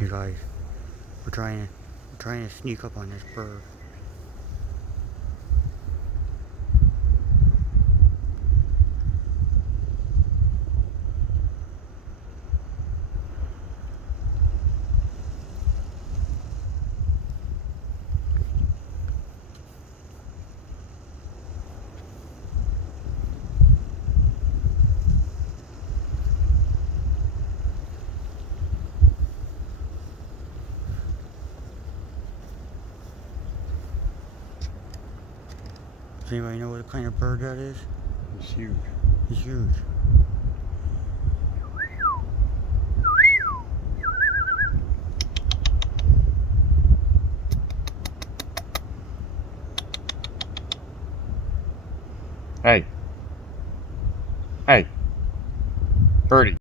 You guys, we're trying to sneak up on this bird. Does anybody know what kind of bird that is? It's huge. It's huge. Hey. Hey. Birdie.